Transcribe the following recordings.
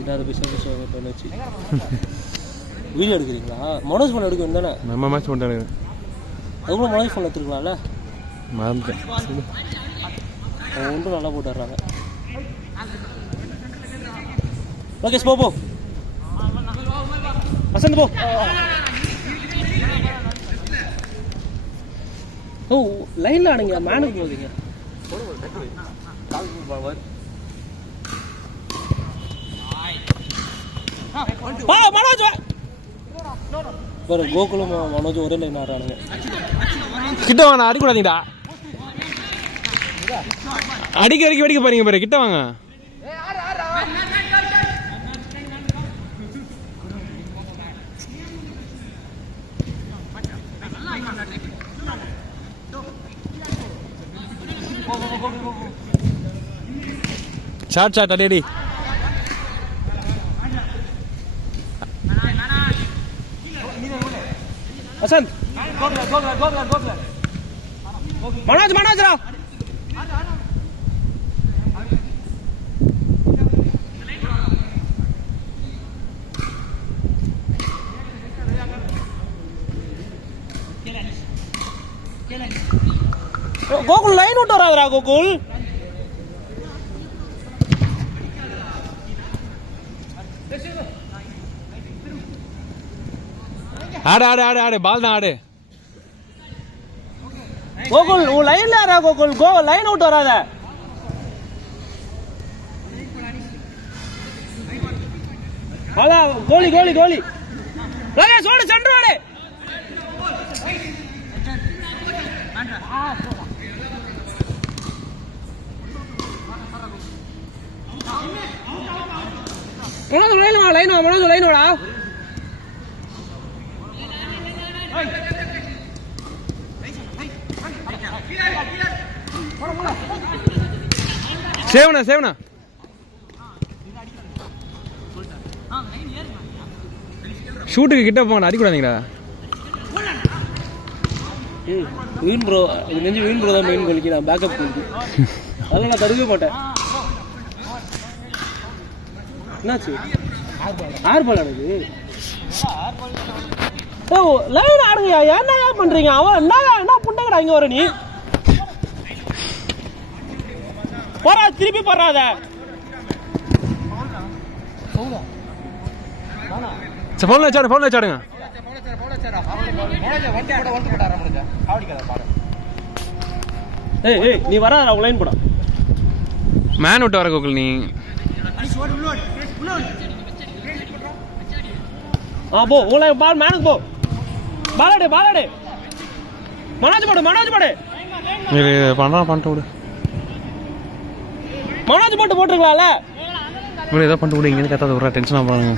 இல்லாத பிசா வச்சு வீடியோ எடுக்கிறீங்களா? மனோஜ் ஃபோன் எடுக்க தானே? நம்ம மேட்ச் பண்ணிட்டாரு. அதுக்குள்ள மனோஜ் ஃபோன் எடுத்துருக்கலாம்ல. மறந்துட்டேன். ஒன்றும் நல்லா போட்டுடுறாங்க. ஓகே போ வசந்த் போ. ஓ லைன்ல ஆடுங்க, மேனுக்கு போகுதுங்க. மனோஜ் கோகுலும் மனோஜ் ஒரே லைன் ஆடுறானுங்க. கிட்ட வாங்க, அடிக்கூடாதீங்கடா. அடிக்க பாருங்க பாரு, கிட்ட வாங்க. ஷாட் அடி. வசந்த் மனோஜ்ரா கோகுல் லைன் விட்டு வராதுரா. கோகுல் ஆடு பால் தான் ஆடு. கோகுல் உன் லைன்ல யாரா? கோகுல் லைன் விட்டு வராத. கோலி சோடு சென்று வாடு. லைன் வாடா. சேவனா ஷூட்டுக்கு கிட்ட போங்க, அடிக்கூடாதீங்கடா. வீண் ப்ரோ, இது நெஞ்சு வீண் ப்ரோ தான் மெயின் கோலிக்கு. நான் பேக்கப் கோலிக்கு அதெல்லாம் நான் தடுக்க மாட்டேன். என்னாச்சு? 6 பால் ஆடுது. ஓ லைன் ஆடுங்கயா, என்ன பண்றீங்க? அவன் என்ன புண்டங்கடா இங்க வர? நீ போறா, திருப்பி போறாத. ஃபோன்ல வச்சாடுங்க. ஏய் நீ வராத, லைன் போடா. மேன் விட்டு வர கோகுல். நீ போ பால் மேனுக்கு போ. பாலாடு மனோஜ் போடு. இது பண்ணிட்டு விடு. மனோஜ் போட்டுருக்கலாம்ல. இவ்வளோ ஏதோ பண்ணிட்டு விடு. இங்கே கத்தாத விட்றா, டென்ஷன் ஆகுறாங்க.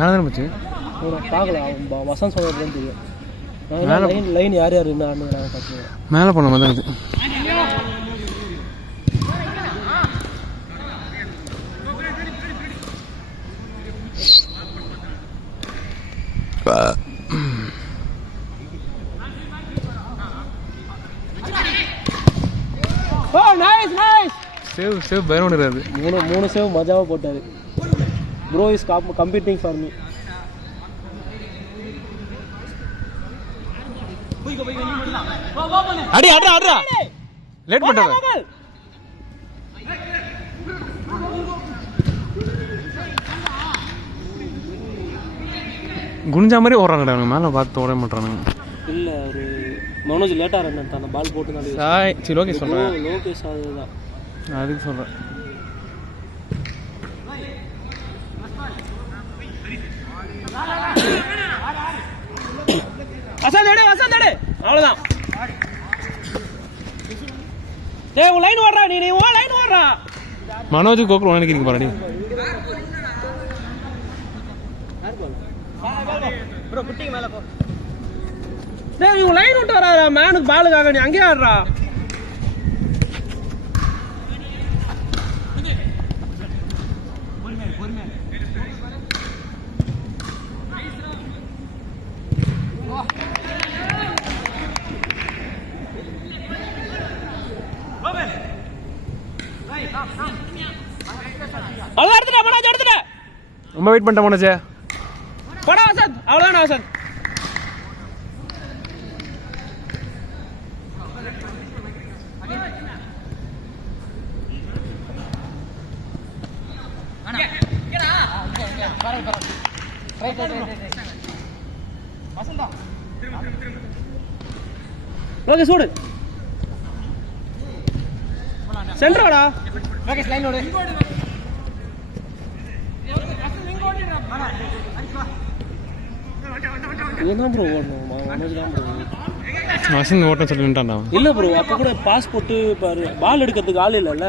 மேலே போச்சு பார்க்கலாம். வசந்த் சொல்றது தெரியும். லைன் யார் என்ன மேலே போன மாதிரி தான் இது. சேவ் பயணம் இருக்காது. 3 சேவ் மஜாவா போட்டாரு. Bro is competing for me. அடி லேட் பண்ணாத. குனிஞ்சா மாதிரி ஓடுறாங்கடா. மேலே பார்த்து ஓட மாட்டானுங்க. இல்லை ஒரு மனோஜ் லேட்டாக இருந்தான். அந்த பால் போட்டு சரி லோகேஷ் சொல்கிறேன். லோகேஷ் அதுதான் அதுக்கு சொல்கிறேன். வசந்தாடு அவ்வளோதான். டேய் உன் லைன் ஓடுறா. நீ ஓ லைன் ஓடுறா. மனோஜ் கோகுல் நினைக்கிறீங்க பாருடி. டேய் இவன் லைன் விட்டு வராதா மேனுக்கு பாலுக்காக, நீ அங்கேயே ஆடுறா. அவ்வளோ எடுத்துட்டா மனோஜ், எடுத்துட்ட. ரொம்ப வெயிட் பண்ணிட்டேன் மனோஜ். படா வசந்த், அவ்வளோதான் வசந்த். ஓகே சூடு சென்ட்ராடா. இதுதான் ப்ரோ ஓடணும், மனோஜ் தான் ப்ரோ. வசந்த் ஓட்டம் சொல்லி நின்ட்டான்டா. இல்லை ப்ரோ, அப்போ கூட பாஸ் போட்டு பாரு, பால் எடுக்கிறதுக்கு ஆள் இல்லைல்ல.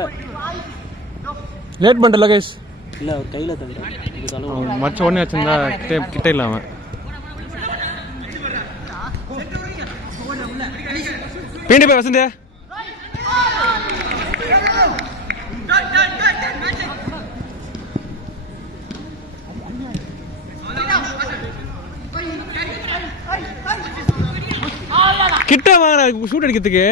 லேட் பண்ணிட்டல கைஸ். இல்லை அவர் கையில் தந்துட்டான். மச்ச உடனே வச்சிருந்தா கிட்ட இல்லை அவன். பீண்டி போய் வசந்த். கிட்ட வாங்க ஷூட் அடிக்கிறதுக்கு.